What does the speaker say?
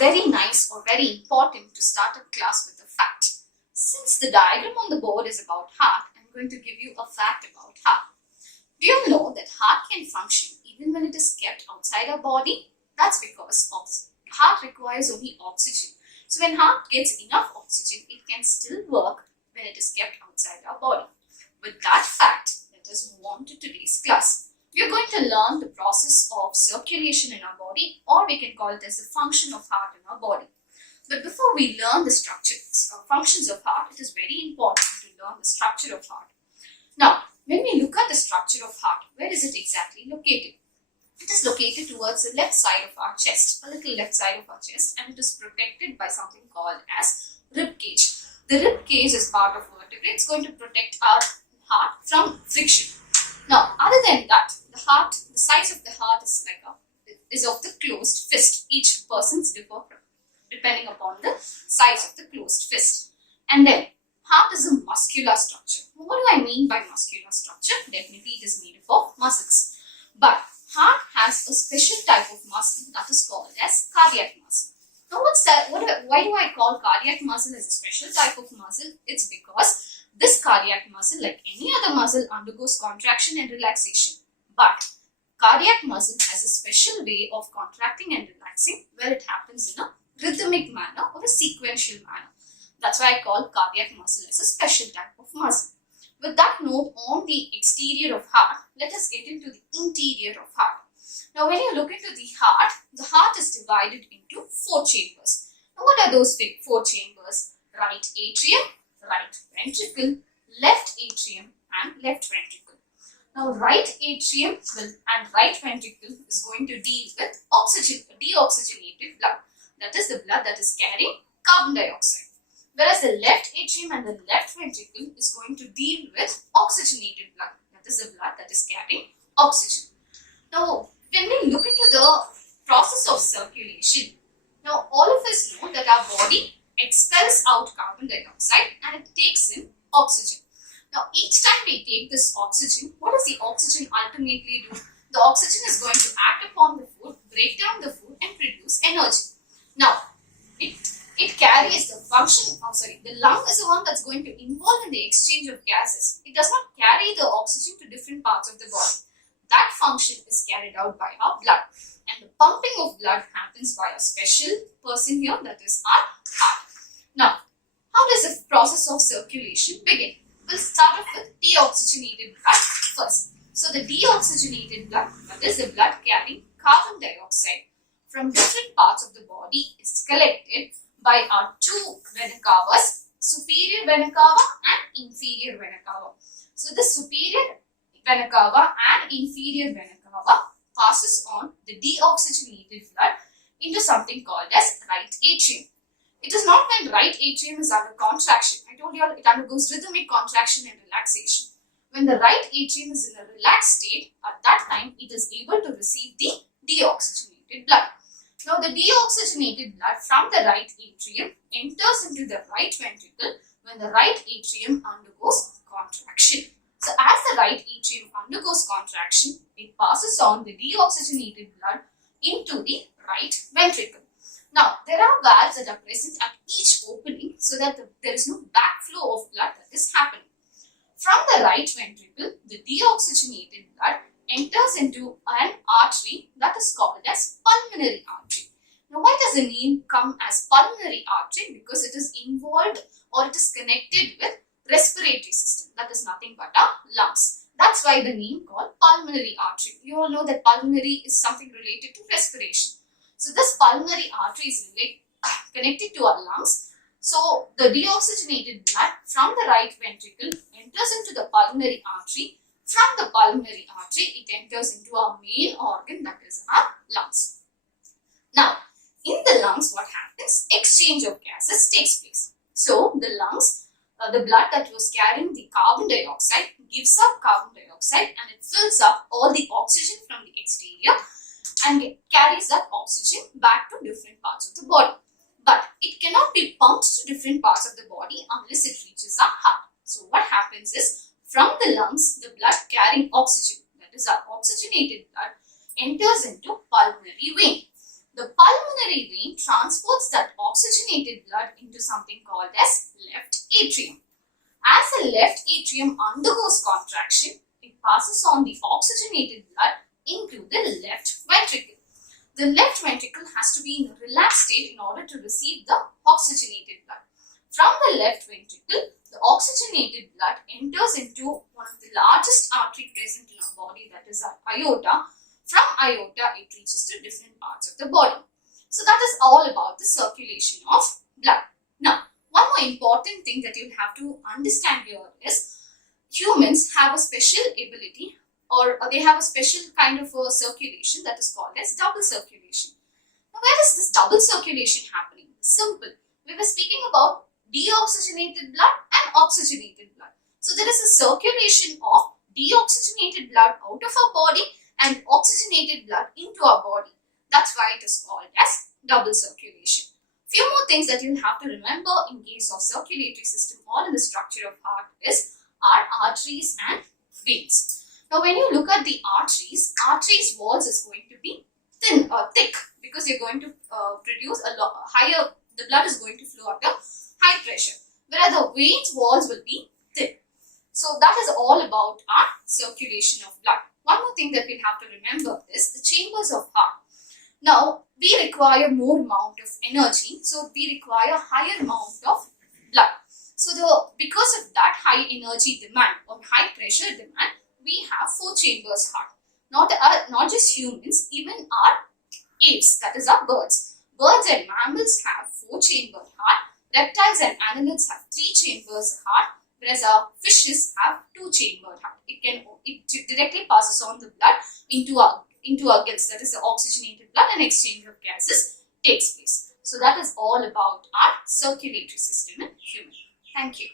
very nice or very important to start a class with a fact. Since the diagram on the board is about heart, I'm going to give you a fact about heart. Do you know that heart can function even when it is kept outside our body? That's because heart requires only oxygen. So when heart gets enough oxygen, it can still work when it is kept outside our body. With that fact, let us move on to today's class. We are going to learn the process of circulation in our body, or we can call it as the function of heart in our body. But before we learn the structures or functions of heart, it is very important to learn the structure of heart. Now, when we look at the structure of heart, where is it exactly located? It is located towards the left side of our chest, a little left side of our chest, and it is protected by something called as rib cage. The rib cage is part of vertebrae. It's going to protect our heart from friction. Now, other than that, the size of the heart is of the closed fist. Each person's differ depending upon the size of the closed fist. And then, heart is a muscular structure. What do I mean by muscular structure? Definitely it is made up of muscles. But heart has a special type of muscle that is called as cardiac muscle. Now what's that? Why do I call cardiac muscle as a special type of muscle? It's because this cardiac muscle, like any other muscle, undergoes contraction and relaxation. But cardiac muscle has a special way of contracting and relaxing where it happens in a rhythmic manner or a sequential manner. That's why I call cardiac muscle as a special type of muscle. With that note on the exterior of heart, let us get into the interior of heart. Now when you look into the heart is divided into 4 chambers. Now what are those 4 chambers? Right atrium, right ventricle, left atrium and left ventricle. Now right atrium and right ventricle is going to deal with deoxygenated blood. That is the blood that is carrying carbon dioxide. Whereas the left atrium and the left ventricle is going to deal with oxygenated blood. That is the blood that is carrying oxygen. Now, when we look into the process of circulation, now all of us know that our body expels out carbon dioxide and it takes in oxygen. Now, each time we take this oxygen, what does the oxygen ultimately do? The oxygen is going to act upon the food, break down the food and produce energy. Now, it carries the function, the lung is the one that's going to involve in the exchange of gases. It does not carry the oxygen to different parts of the body. That function is carried out by our blood. And the pumping of blood happens by a special person here, that is our heart. Now, how does the process of circulation begin? We'll start off with deoxygenated blood first. So the deoxygenated blood, that is the blood carrying carbon dioxide from different parts of the body, is collected by our 2 vena cavas, superior vena cava and inferior vena cava. So the superior vena cava and inferior vena cava passes on the deoxygenated blood into something called as right atrium. It is not when right atrium is under contraction. I told you it undergoes rhythmic contraction and relaxation. When the right atrium is in a relaxed state, at that time it is able to receive the deoxygenated blood. Now the deoxygenated blood from the right atrium enters into the right ventricle when the right atrium undergoes contraction. So as the right atrium undergoes contraction, it passes on the deoxygenated blood into the right ventricle. Now there are valves that are present at each opening so that there is no backflow of blood that is happening. From the right ventricle, the deoxygenated blood enters into an artery that is called as pulmonary artery. Now why does the name come as pulmonary artery? Because it is involved or it is connected with respiratory system, that is nothing but our lungs. That's why the name called pulmonary artery. You all know that pulmonary is something related to respiration. So this pulmonary artery is connected to our lungs. So the deoxygenated blood from the right ventricle enters into the pulmonary artery. From the pulmonary artery, it enters into our main organ, that is our lungs. Now, in the lungs, what happens? Exchange of gases takes place. So the lungs, the blood that was carrying the carbon dioxide gives up carbon dioxide and it fills up all the oxygen from the exterior and it carries that oxygen back to different parts of the body. But it cannot be pumped to different parts of the body unless it reaches our heart. So what happens is, from the lungs, the blood carrying oxygen, that is our oxygenated blood, enters into pulmonary vein. The pulmonary vein transports that oxygenated blood into something called as left atrium. As the left atrium undergoes contraction, it passes on the oxygenated blood into the left ventricle. The left ventricle has to be in a relaxed state in order to receive the oxygenated blood. From the left ventricle, the oxygenated blood enters into one of the largest artery present in our body, that is our aorta. From aorta, it reaches to different parts of the body. So that is all about the circulation of blood. Now, one more important thing that you have to understand here is humans have a special ability, or they have a special kind of a circulation that is called as double circulation. Now, where is this double circulation happening? Simple. We were speaking about deoxygenated blood and oxygenated blood. So there is a circulation of deoxygenated blood out of our body and oxygenated blood into our body. That's why it is called as double circulation. Few more things that you'll have to remember in case of circulatory system or in the structure of heart is our arteries and veins. Now when you look at the arteries walls is going to be thin or thick because you're going to produce a lot higher, the blood is going to flow at a high pressure, whereas the veins walls will be thin. So that is all about our circulation of blood. One more thing that we'll have to remember is the chambers of heart. Now, we require more amount of energy, so we require higher amount of blood. So, because of that high energy demand or high pressure demand, we have 4 chambers heart. Not just humans, even our apes, that is our birds. Birds and mammals have 4 chambered heart. Reptiles and annelids have 3 chambers heart, whereas our fishes have 2 chambered heart. It directly passes on the blood into our gills, that is the oxygenated blood, and exchange of gases takes place. So that is all about our circulatory system in human. Thank you.